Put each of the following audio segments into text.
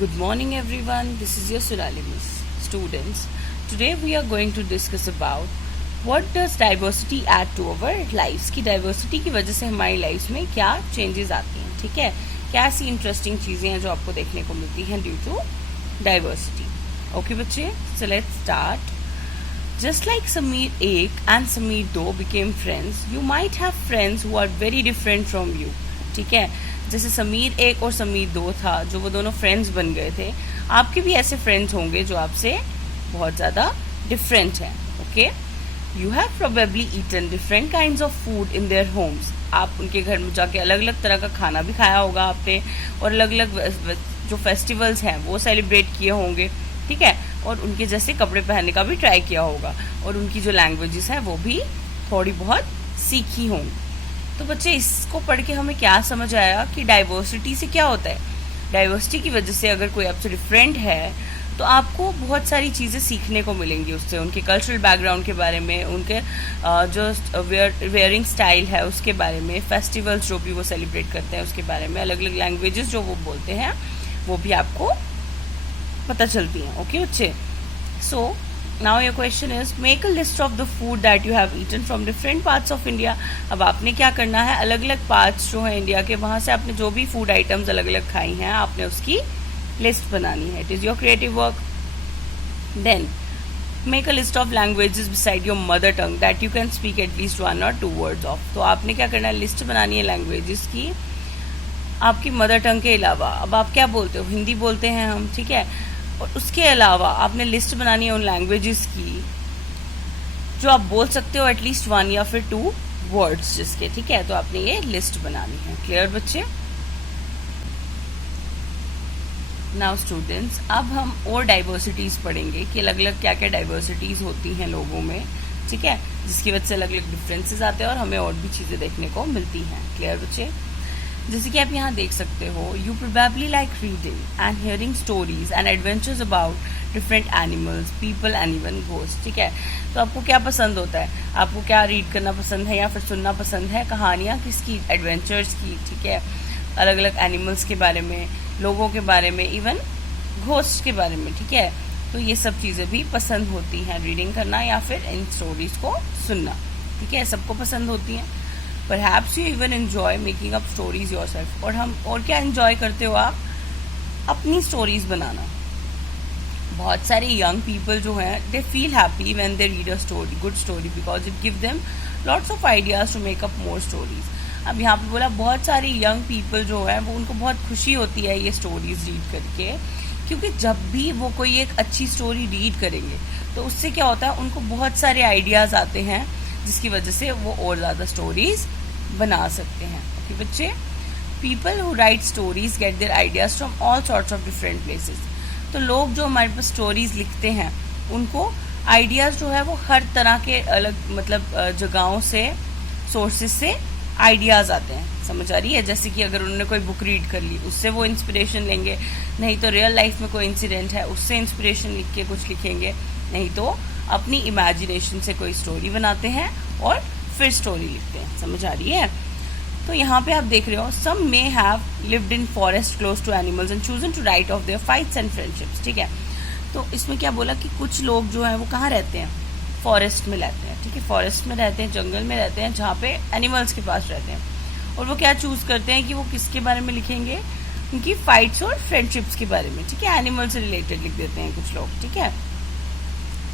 Good morning everyone, this is your Surali Miss. Students, today we are going to discuss about what does diversity add to our lives की diversity की वजह से हमारी life में क्या changes आती हैं, ठीक है, क्या ऐसी इंटरेस्टिंग चीज़ें हैं जो आपको देखने को मिलती हैं ड्यू टू डाइवर्सिटी. ओके बच्चे, so let's start. Just like Sameer 1 and Sameer 2 became friends, you might have friends who are very different from you. ठीक है, जैसे समीर 1 और समीर 2 था जो वो दोनों फ्रेंड्स बन गए थे, आपके भी ऐसे फ्रेंड्स होंगे जो आपसे बहुत ज़्यादा डिफरेंट हैं. Okay, you have probably eaten different kinds of food in their homes. आप उनके घर में जाके अलग अलग तरह का खाना भी खाया होगा आपने, और अलग अलग जो फेस्टिवल्स हैं वो सेलिब्रेट किए होंगे, ठीक है, और उनके जैसे कपड़े पहनने का भी ट्राई किया होगा, और उनकी जो लैंग्वेजेस हैं वो भी थोड़ी बहुत सीखी होंगी. तो बच्चे, इसको पढ़ के हमें क्या समझ आया कि डाइवर्सिटी से क्या होता है. डाइवर्सिटी की वजह से अगर कोई आपसे डिफरेंट है तो आपको बहुत सारी चीज़ें सीखने को मिलेंगी उससे, उनके कल्चरल बैकग्राउंड के बारे में, उनके जो वेयरिंग स्टाइल है उसके बारे में, फेस्टिवल्स जो भी वो सेलिब्रेट करते हैं उसके बारे में, अलग अलग लैंग्वेजेस जो वो बोलते हैं वो भी आपको पता चलती हैं. ओके बच्चे, so now your question is make a list of the food that you have eaten from different parts of India. अब आपने क्या करना है, अलग अलग पार्ट्स जो है इंडिया के, वहाँ से आपने जो भी फूड आइटम्स अलग अलग खाई हैं आपने उसकी लिस्ट बनानी है. It is your creative work. Then make a list of languages beside your mother tongue that you can speak at least 1 or 2 words of. तो आपने क्या करना है, लिस्ट बनानी है लैंग्वेजेस की आपकी मदर टंग के अलावा. अब आप क्या बोलते हो, हिंदी बोलते हैं हम, ठीक है, और उसके अलावा आपने लिस्ट बनानी है उन लैंग्वेजेस की जो आप बोल सकते हो एटलीस्ट 1 या फिर 2 words जिसके, ठीक है. तो आपने ये लिस्ट बनानी है. क्लियर बच्चे? नाउ स्टूडेंट्स, अब हम और डाइवर्सिटीज पढ़ेंगे कि अलग अलग क्या क्या डाइवर्सिटीज होती हैं लोगों में, ठीक है, जिसकी वजह से अलग अलग डिफरेंसेस आते हैं और हमें और भी चीज़ें देखने को मिलती हैं. क्लियर बच्चे? जैसे कि आप यहाँ देख सकते हो, you probably like reading and hearing stories and adventures about different animals, people and even ghost. ठीक है, तो आपको क्या पसंद होता है, आपको क्या रीड करना पसंद है या फिर सुनना पसंद है, कहानियाँ किसकी, एडवेंचर्स की, ठीक है, अलग अलग एनिमल्स के बारे में, लोगों के बारे में, इवन घोस्ट के बारे में, ठीक है. तो ये सब चीज़ें भी पसंद होती हैं, रीडिंग करना या फिर इन स्टोरीज को सुनना, ठीक है, सबको पसंद होती हैं. Perhaps you even enjoy making up stories yourself. और क्या enjoy करते हो आप, अपनी stories बनाना. बहुत सारे young people जो हैं, they feel happy when they read a story, good story, because it gives them lots of ideas to make up more stories. अब यहाँ पे बोला बहुत सारे young people जो हैं वो उनको बहुत खुशी होती है ये stories read करके, क्योंकि जब भी वो कोई एक अच्छी story read करेंगे तो उससे क्या होता है, उनको बहुत सारे ideas आते हैं जिसकी वजह से वो और ज़्यादा स्टोरीज बना सकते हैं. ओके बच्चे, people who write stories get their ideas from all sorts of different places. तो लोग जो हमारे पास स्टोरीज लिखते हैं उनको आइडियाज़ जो है वो हर तरह के अलग मतलब जगहों से, सोर्सेज से आइडियाज़ आते हैं. समझ आ रही है? जैसे कि अगर उन्होंने कोई बुक रीड कर ली उससे वो इंस्पिरेशन लेंगे, नहीं तो रियल लाइफ में कोई इंसिडेंट है उससे इंस्पिरेशन लिख के कुछ लिखेंगे, नहीं तो अपनी इमेजिनेशन से कोई स्टोरी बनाते हैं और फिर स्टोरी लिखते हैं. समझ आ रही है? तो यहाँ पे आप देख रहे हो, some may have lived in forest close to animals and chosen to write of their fights and friendships. ठीक है, तो इसमें क्या बोला कि कुछ लोग जो हैं वो कहाँ रहते हैं, फॉरेस्ट में रहते हैं. ठीक है, फॉरेस्ट में रहते हैं, जंगल में रहते हैं, जहाँ पे एनिमल्स के पास रहते हैं, और वो क्या चूज करते हैं कि वो किसके बारे में लिखेंगे, उनकी फाइट्स और फ्रेंडशिप्स के बारे में. ठीक है, एनिमल से रिलेटेड लिख देते हैं कुछ लोग. ठीक है,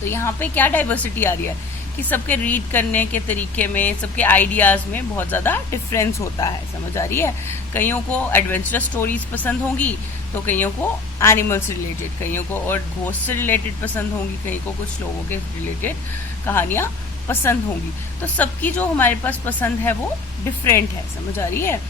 तो यहाँ पे क्या डाइवर्सिटी आ रही है कि सबके रीड करने के तरीके में, सबके आइडियाज़ में बहुत ज़्यादा डिफरेंस होता है. समझ आ रही है? कईयों को एडवेंचरस स्टोरीज पसंद होंगी, तो कईयों को एनिमल से रिलेटेड, कईयों को और घोस्ट से रिलेटेड पसंद होंगी, कहीं को कुछ लोगों के रिलेटेड कहानियाँ पसंद होंगी. तो सबकी जो हमारे पास पसंद है वो डिफरेंट है. समझ आ रही है?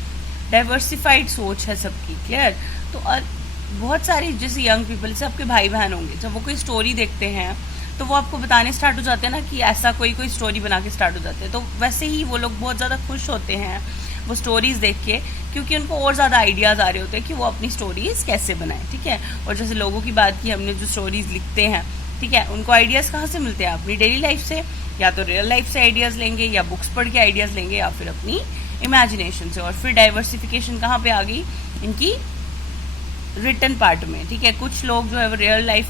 डाइवर्सिफाइड सोच है सबकी. क्लियर? तो और बहुत सारी जैसे यंग पीपल से आपके भाई बहन होंगे, जब वो कोई स्टोरी देखते हैं तो वो आपको बताने स्टार्ट हो जाते हैं ना कि ऐसा कोई स्टोरी बना के स्टार्ट हो जाते हैं. तो वैसे ही वो लोग बहुत ज़्यादा खुश होते हैं वो स्टोरीज देख के, क्योंकि उनको और ज़्यादा आइडियाज़ आ रहे होते हैं कि वो अपनी स्टोरीज कैसे बनाएं. ठीक है, और जैसे लोगों की बात की हमने, जो स्टोरीज लिखते हैं, ठीक है, उनको आइडियाज़ कहाँ से मिलते हैं, अपनी डेली लाइफ से, या तो रियल लाइफ से आइडियाज़ लेंगे, या बुक्स पढ़ के आइडियाज़ लेंगे, या फिर अपनी इमेजिनेशन से. और फिर डाइवर्सिफिकेशन कहाँ पे आ गई इनकी, रिटन पार्ट में, ठीक है। कुछ लोग जो है वो रियल लाइफ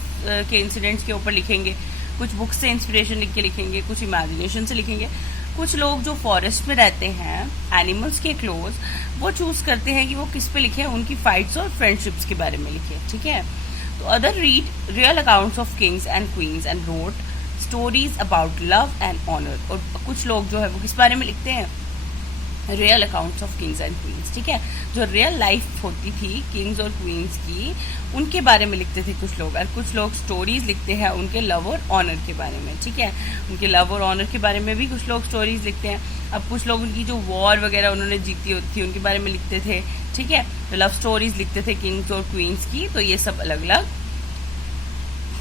के इंसिडेंट्स के ऊपर लिखेंगे, कुछ बुक से इंस्पिरेशन लिख के लिखेंगे, कुछ इमेजिनेशन से लिखेंगे। कुछ लोग जो फॉरेस्ट में रहते हैं एनिमल्स के क्लोज, वो चूज करते हैं कि वो किस पे लिखे, उनकी फाइट्स और फ्रेंडशिप्स के बारे में लिखे, ठीक है। तो other read real accounts of kings and queens and wrote stories about love and honour. और कुछ लोग जो है वो किस बारे में लिखते हैं, real accounts of kings and queen's, ठीक है। जो रियल लाइफ होती थी किंग्स और क्वींस की, उनके बारे में लिखते थे कुछ लोग। और कुछ लोग स्टोरीज लिखते हैं उनके लव और ऑनर के बारे में, ठीक है। उनके लव और ऑनर के बारे में भी कुछ लोग स्टोरीज लिखते हैं। अब कुछ लोग उनकी जो वॉर वगैरह उन्होंने जीती होती थी उनके बारे में लिखते थे, ठीक है। तो लव स्टोरीज लिखते थे किंग्स और क्वींस की। तो ये सब अलग अलग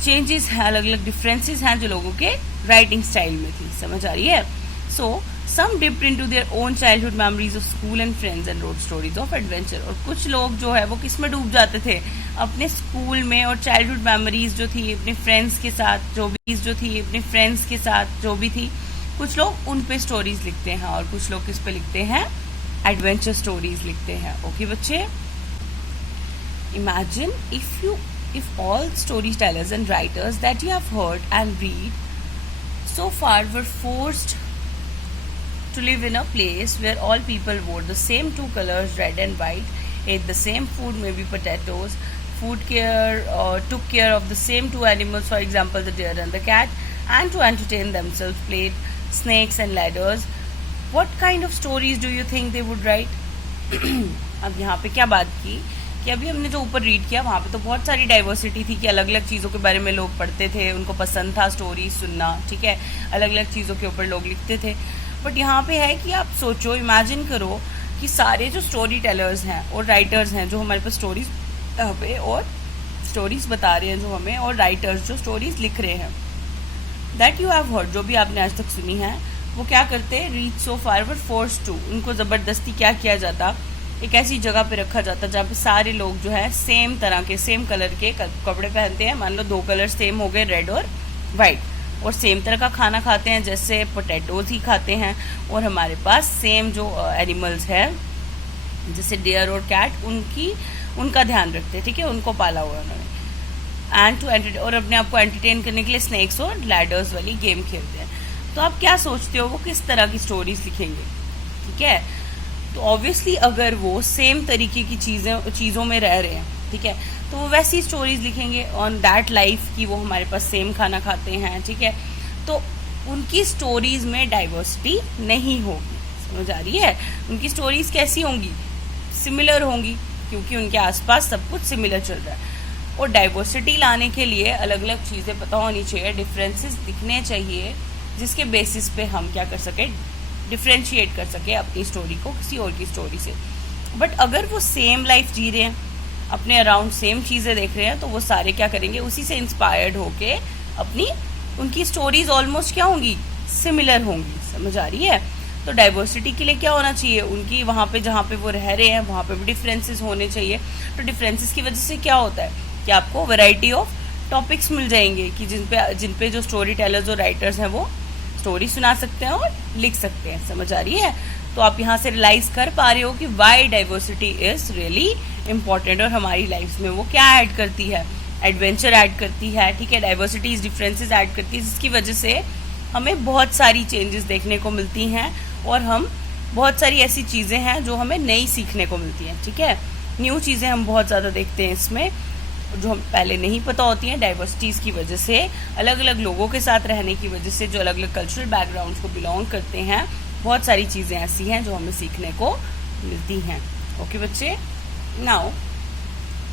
चेंजेस हैं, अलग अलग डिफरेंसेस हैं जो लोगों के राइटिंग स्टाइल में थी। समझ आ रही है। सो some dipped into their own childhood memories of school and friends and wrote stories of adventure। और कुछ लोग जो है वो किस में डूब जाते थे, अपने स्कूल में और चाइल्डहुड मेमोरीज जो थी अपने फ्रेंड्स के साथ, जो भी थी, कुछ लोग उन पे स्टोरीज लिखते हैं और कुछ लोग किस पे लिखते हैं, एडवेंचर स्टोरीज लिखते हैं। ओके बच्चे, imagine if all storytellers and writers that you have heard and read so far were forced to live in a place where all people wore the same two colors, red and white, ate the same food, maybe potatoes, took care of the same two animals, for example the deer and the cat, and to entertain themselves played snakes and ladders. What kind of stories do you think they would write? अब यहाँ पे क्या बात की कि अभी हमने जो ऊपर रीड किया वहाँ पे तो बहुत सारी डाइवर्सिटी थी कि अलग अलग चीज़ों के बारे में लोग पढ़ते थे, उनको पसंद था स्टोरी सुनना, ठीक है। अलग अलग चीज़ों के ऊपर लोग लिखते थे। बट यहाँ पे है कि आप सोचो, इमेजिन करो कि सारे जो स्टोरी टेलर्स हैं और राइटर्स हैं जो हमारे पास स्टोरीज पे और स्टोरीज बता रहे हैं जो हमें, और राइटर्स जो स्टोरीज लिख रहे हैं, दैट यू हैव हर्ड, जो भी आपने आज तक सुनी है, वो क्या करते हैं, reach so far where force to, उनको ज़बरदस्ती क्या किया जाता, एक ऐसी जगह पे रखा जाता जहाँ पे सारे लोग जो है सेम तरह के, सेम कलर के कपड़े पहनते हैं। मान लो दो कलर सेम हो गए, रेड और वाइट, और सेम तरह का खाना खाते हैं, जैसे पोटैटोज ही खाते हैं। और हमारे पास सेम जो एनिमल्स है जैसे डियर और कैट, उनका ध्यान रखते हैं, ठीक है, उनको पाला हुआ उन्होंने। एंड टू एंटरटेन, और अपने आप को एंटरटेन करने के लिए स्नेक्स और लैडर्स वाली गेम खेलते हैं। तो आप क्या सोचते हो वो किस तरह की स्टोरीज लिखेंगे, ठीक है। तो ऑब्वियसली अगर वो सेम तरीके की चीज़ों में रह रहे हैं, ठीक है, तो वो वैसी स्टोरीज लिखेंगे ऑन दैट लाइफ कि वो हमारे पास सेम खाना खाते हैं, ठीक है। तो उनकी स्टोरीज में डाइवर्सिटी नहीं होगी। समझ आ रही है। उनकी स्टोरीज कैसी होंगी, सिमिलर होंगी, क्योंकि उनके आसपास सब कुछ सिमिलर चल रहा है। और डाइवर्सिटी लाने के लिए अलग अलग चीज़ें पता होनी चाहिए, डिफरेंसेस दिखने चाहिए, जिसके बेसिस पे हम क्या कर सके, डिफ्रेंशिएट कर सके अपनी स्टोरी को किसी और की स्टोरी से। बट अगर वो सेम लाइफ जी रहे हैं, अपने अराउंड सेम चीज़ें देख रहे हैं, तो वो सारे क्या करेंगे, उसी से इंस्पायर्ड होके उनकी स्टोरीज ऑलमोस्ट क्या होंगी, सिमिलर होंगी। समझ आ रही है। तो डाइवर्सिटी के लिए क्या होना चाहिए, उनकी वहाँ पे जहाँ पे वो रह रहे हैं वहाँ पे भी डिफरेंसेस होने चाहिए। तो डिफरेंसेस की वजह से क्या होता है कि आपको वैरायटी ऑफ टॉपिक्स मिल जाएंगे कि जिन पे जो स्टोरी टेलर्स और राइटर्स हैं वो स्टोरी सुना सकते हैं और लिख सकते हैं। समझ आ रही है। तो आप यहाँ से रियलाइज कर पा रहे हो कि why diversity is really important, और हमारी लाइफ में वो क्या ऐड करती है, एडवेंचर ऐड करती है, ठीक है, डाइवर्सिटीज डिफरेंसेस ऐड करती है, जिसकी वजह से हमें बहुत सारी चेंजेस देखने को मिलती हैं और हम बहुत सारी ऐसी चीज़ें हैं जो हमें नई सीखने को मिलती हैं, ठीक है। न्यू चीज़ें हम बहुत ज़्यादा देखते हैं इसमें, जो हम पहले नहीं पता होती हैं। डाइवर्सिटीज़ की वजह से, अलग अलग लोगों के साथ रहने की वजह से, जो अलग अलग कल्चरल बैकग्राउंड्स को बिलोंग करते हैं, बहुत सारी चीज़ें ऐसी हैं जो हमें सीखने को मिलती हैं। ओके बच्चे, now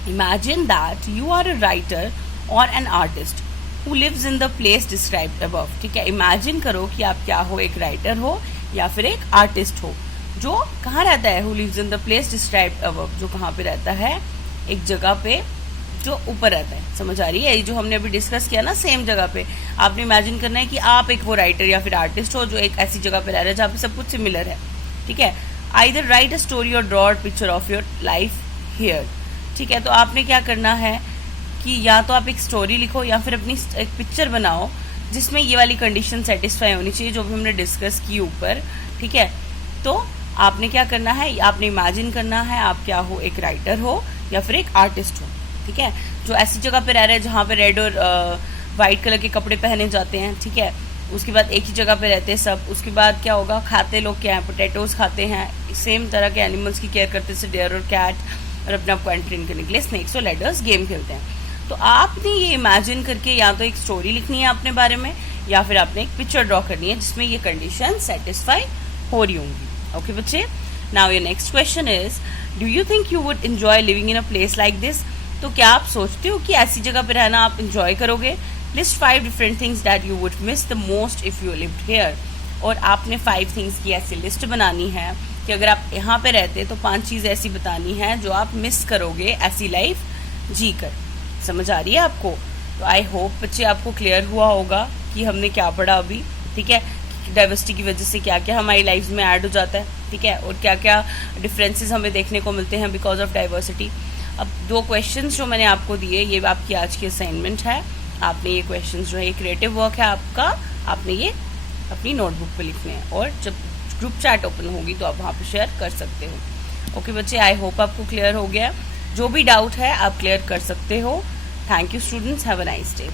imagine that you are a writer और an artist who lives in the place described above, ठीक है। इमेजिन करो कि आप क्या हो, एक राइटर हो या फिर एक आर्टिस्ट हो जो कहाँ रहता है, who lives in the place described above, जो कहाँ पे रहता है, एक जगह पे जो ऊपर रहता है। समझ आ रही है। ये जो हमने अभी डिस्कस किया ना, सेम जगह पे आपने इमेजिन करना है कि आप एक वो राइटर या फिर आर्टिस्ट हो जो एक ऐसी जगह पे रह रहा है जहाँ पे सब कुछ सिमिलर है, ठीक है। आइदर राइट अ स्टोरी और draw a picture of your life here, ठीक है। तो आपने क्या करना है कि या तो आप एक स्टोरी लिखो या फिर अपनी एक पिक्चर बनाओ जिसमें ये वाली कंडीशन सेटिस्फाई होनी चाहिए जो भी हमने डिस्कस की ऊपर, ठीक है। तो आपने क्या करना है, आपने इमेजिन करना है आप क्या हो, एक राइटर हो या फिर एक आर्टिस्ट हो, ठीक है, जो ऐसी जगह पे रह रहे हैं जहाँ पे रेड और वाइट कलर के कपड़े पहने जाते हैं, ठीक है, उसके बाद एक ही जगह पे रहते हैं सब, उसके बाद क्या होगा, खाते लोग क्या है, पोटैटोज खाते हैं, सेम तरह के एनिमल्स की केयर करते हैं, डेयर और कैट, और अपने आप को एंटरटेन करने के लिए स्नेक्स और लैडर्स गेम खेलते हैं। तो आपने ये इमेजिन करके या तो एक स्टोरी लिखनी है अपने बारे में, या फिर आपने एक पिक्चर ड्रॉ करनी है जिसमें ये कंडीशन सेटिस्फाई हो रही होंगी। ओके बच्चे, now your next question is, do you think you would enjoy living in a place like this? तो क्या आप सोचते हो कि ऐसी जगह पे रहना आप इंजॉय करोगे? List 5 different things that you would miss the most if you lived here. और आपने 5 थिंग्स की ऐसी लिस्ट बनानी है कि अगर आप यहाँ पे रहते तो 5 चीज़ ऐसी बतानी है जो आप मिस करोगे ऐसी लाइफ जी कर। समझ आ रही है आपको? तो आई होप बच्चे आपको क्लियर हुआ होगा कि हमने क्या पढ़ा अभी, ठीक है, डाइवर्सिटी की वजह से क्या क्या हमारी लाइफ में ऐड हो जाता है, ठीक है, और क्या क्या डिफरेंसेस हमें देखने को मिलते हैं बिकॉज ऑफ डाइवर्सिटी। अब 2 क्वेश्चंस जो मैंने आपको दिए, ये आपकी आज की असाइनमेंट है। आपने ये क्वेश्चंस जो है, ये क्रिएटिव वर्क है आपका, आपने ये अपनी नोटबुक पे लिखने हैं, और जब ग्रुप चैट ओपन होगी तो आप वहाँ पे शेयर कर सकते हो। ओके बच्चे, आई होप आपको क्लियर हो गया। जो भी डाउट है आप क्लियर कर सकते हो। Thank you students, have a nice day.